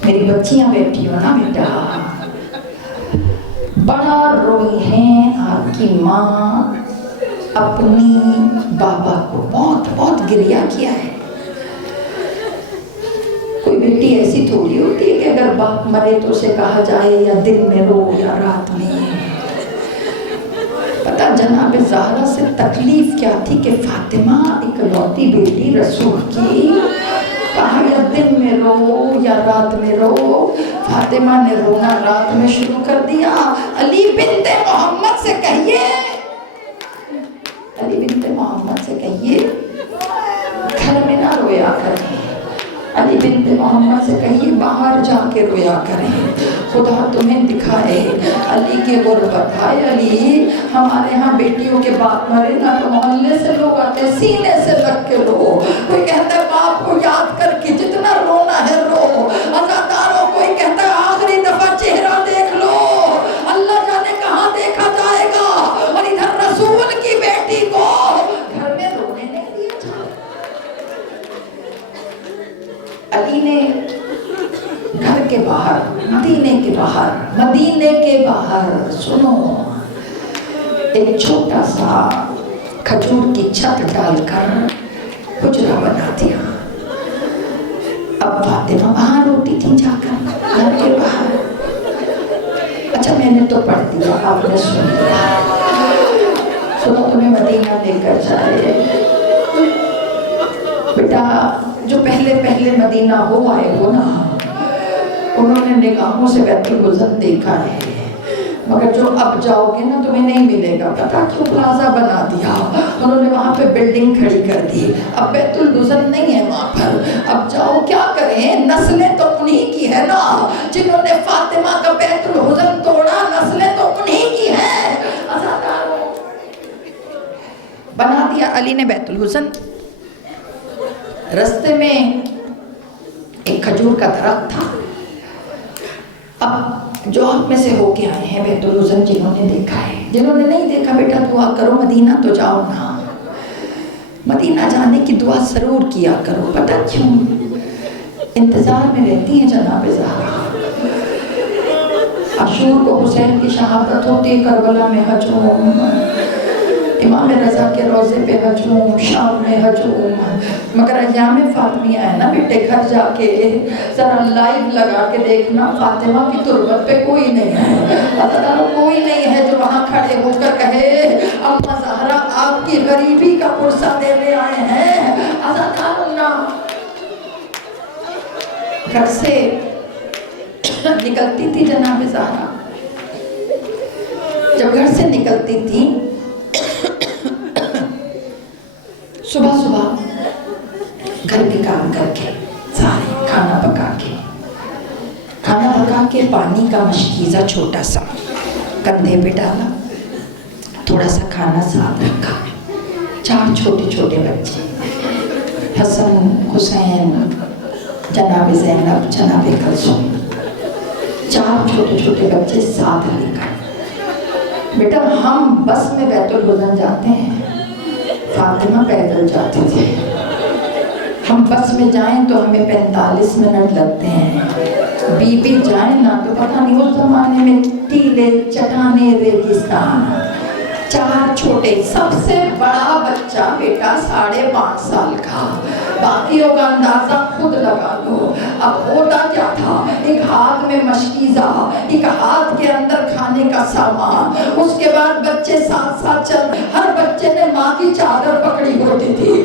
میری بچیاں بیٹھی ہو نا بیٹا، بڑا روئی ہیں آپ کی ماں اپنی بابا کو، بہت بہت گریہ کیا ہے۔ کوئی بیٹی ایسی تھوڑی ہوتی ہے کہ اگر باپ مرے تو اسے کہا جائے یا دن میں رو یا رات میں۔ پتہ جناب زہرا سے تکلیف کیا تھی کہ فاطمہ اکلوتی بیٹی رسول کی، کہا یا دن میں رو یا رات میں رو۔ فاطمہ نے رونا رات میں شروع کر دیا۔ علی بنت محمد سے کہیے، علی بنت محمد سے کہیے گھر میں نہ رویا کریں، علی بنت محمد سے کہیے باہر جا کے رویا کریں، خدا تمہیں دکھائے علی کی غربت۔ ہے علی ہمارے ہاں بیٹیوں کے باپ مرے نا تو محلے سے لوگ آتے ہیں، سینے سے لگ کے رو، کوئی کہتا ہے باپ کو یاد کر کے جتنا رونا ہے رو، عزاداروں کوئی کہتا ہے آخری دفعہ چہرہ دیکھ لو، اللہ جانے کہاں دیکھا جائے گا، اور ادھر رسول کی بیٹی کو گھر میں رونے نہیں دیا جائے۔ علی نے گھر کے باہر، مدینے کے باہر سنو، ایک چھوٹا سا کھجور کی چھت ڈال کر حجرہ بنا دیا۔ اب فاطمہ وہاں روتی تھی جا کر گھر کے باہر۔ اچھا میں نے تو پڑھ دیا، آپ نے سن لیا، سنو تمہیں مدینہ لے کر جائے۔ بیٹا جو پہلے مدینہ ہو آئے ہو نا، انہوں نے نگاہوں سے بیت الحزن دیکھا ہے، مگر جو اب جاؤ گے نا تمہیں نہیں ملے گا۔ پتہ کیوں؟ پلازا بنا دیا انہوں نے، وہاں پہ بلڈنگ کھڑی کر دی، اب بیت الحزن نہیں ہے وہاں پر۔ اب جاؤ کیا کریں، نسلیں تو انہی کی ہے نا، جنہوں نے فاطمہ کا بیت الحزن توڑا، نسلیں تو انہی کی ہیں۔ بنا دیا علی نے بیت الحزن۔ رستے میں ایک کھجور کا درخت تھا۔ اب جو آپ میں سے ہو کے آئے ہیں بیت الحزن، جنہوں نے دیکھا ہے، جنہوں نے نہیں دیکھا بیٹا دعا کرو، مدینہ تو جاؤ نا، مدینہ جانے کی دعا ضرور کیا کرو۔ پتہ کیوں؟ انتظار میں رہتی ہیں جناب زہرا۔ عاشور کو حسین کی شہادت ہوتی ہے، کربلا میں ہجوم، امام رضا کے روضے پہ ہجوم، شام میں ہجوم، مگر ایام فاطمیہ ہے نا بیٹے، گھر جا کے ذرا لائیو لگا کے دیکھنا، فاطمہ کی تربت پہ کوئی نہیں ہے، عزاداروں کوئی نہیں ہے جو وہاں کھڑے ہو کر کہے اماں زہرا آپ کی غریبی کا پرسہ دینے آئے ہیں۔ عزاداروں نا گھر سے نکلتی تھی جناب زہرا، جب گھر سے نکلتی تھی صبح گھر کے کام کر کے، سارے کھانا پکا کے پانی کا مشکیزہ چھوٹا سا کندھے پہ ڈالا، تھوڑا سا کھانا ساتھ رکھا، 4 چھوٹے بچے، حسن، حسین، جناب زینب، جناب کلثوم، 4 چھوٹے بچے ساتھ لے کر۔ بیٹا ہم بس میں بیت الحزن جاتے ہیں، فاطمہ پیدل جاتی تھی۔ ہم بس میں جائیں تو ہمیں 45 منٹ لگتے ہیں، بی بی جائیں نا تو پتہ نہیں اس زمانے میں ٹیلے، چٹانے، ریگستان، 4 چھوٹے، سب سے بڑا بچہ بیٹا 5.5 سال کا، باقیوں کا اندازہ خود لگا لو۔ اب ہوتا کیا تھا، ایک ہاتھ میں مشکیزہ، ایک ہاتھ کے اندر کھانے کا سامان، اس کے بعد بچے ساتھ چل، ہر بچے نے ماں کی چادر پکڑی ہوتی تھی،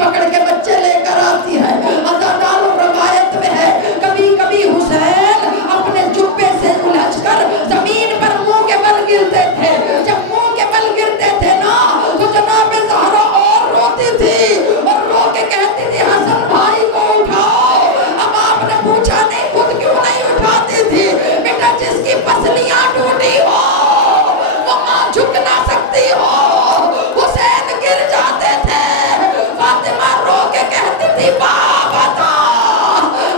پکڑ کے بچے لے کر آتی ہے. ازادار روایت میں ہے کبھی کبھی حسین اپنے جبے سے الجھ کر زمین پر منہ کے بل گرتے تھے. جب منہ کے بل گرتے تھے نا تو جناب زہرا اور روتی تھی اور رو کے کہتی تھی حسن بھائی کو اٹھاؤ. اب آپ نے پوچھا نہیں خود کیوں نہیں اٹھاتی تھی؟ بیٹا جس کی پسلیاں ٹوٹی ہو وہ ماں جھک نہ سکتی ہو. حسین گر جاتے تھے. فاطمہ رو کے کہتی تھی بابا تھا.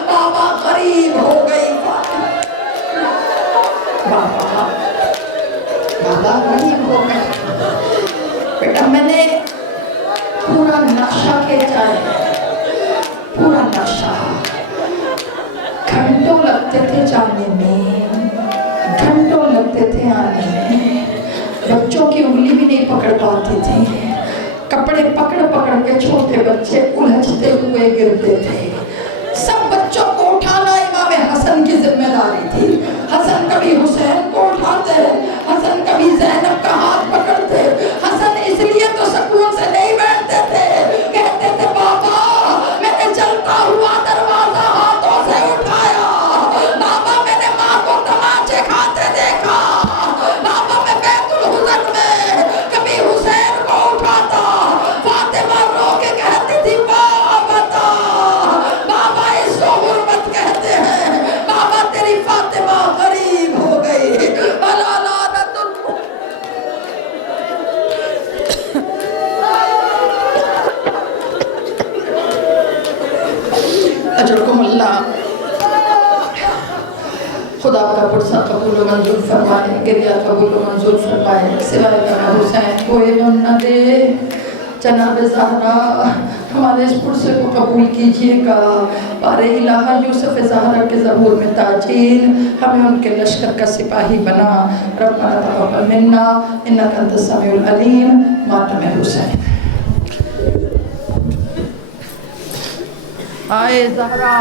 بابا غریب ہو گئی. بابا غریب ہو گئی. بیٹا میں نے پورا نقشہ کھینچا ہے. پورا نقشہ. گھنٹوں لگتے تھے جانے میں, گھنٹوں لگتے تھے آنے میں. بچوں کی انگلی بھی نہیں پکڑ پاتی تھی. کپڑے پکڑ پکڑ کے چھوٹے بچے الجھتے ہوئے گرتے تھے. سب بچوں کو اٹھانا امام حسن کی ذمہ داری تھی. حسن کبھی حسین کو اٹھاتے, حسن کبھی زینب کا ہاتھ پکڑتے. حسن اس لیے تو سکون سے نہیں بیٹھتے تھے. کہتے تھے بابا میں نے چلتا ہوا دروازہ ہاتھوں سے اٹھایا. بابا میں نے ماں کو تماچے کھاتے دیکھا. بابا میں بیت الحزن میں کبھی حسین کو اٹھاتا. فاطمہ رو کے کہتی تھی بابا تھا. بابا اس کو غربت کہتے ہیں. بابا تیری فاطمہ غریب ہو گئی. الا لعنت اجرکم اللہ. خدا کا پرسہ قبول و منظور فرمائے, گریہ قبول و منظور فرمائے. سوائے کرنا حسین کوئی غم نہ دے. جناب زہرا ہمارے اس پرسے کو قبول کیجئے گا. بارے الہہ یوسف زہرا کے ظہور میں تاجیل ہمیں ان کے لشکر کا سپاہی بنا. ربنا تقبل منا انک انت السمیع العلیم. ماتم حسین. آئے زہرا.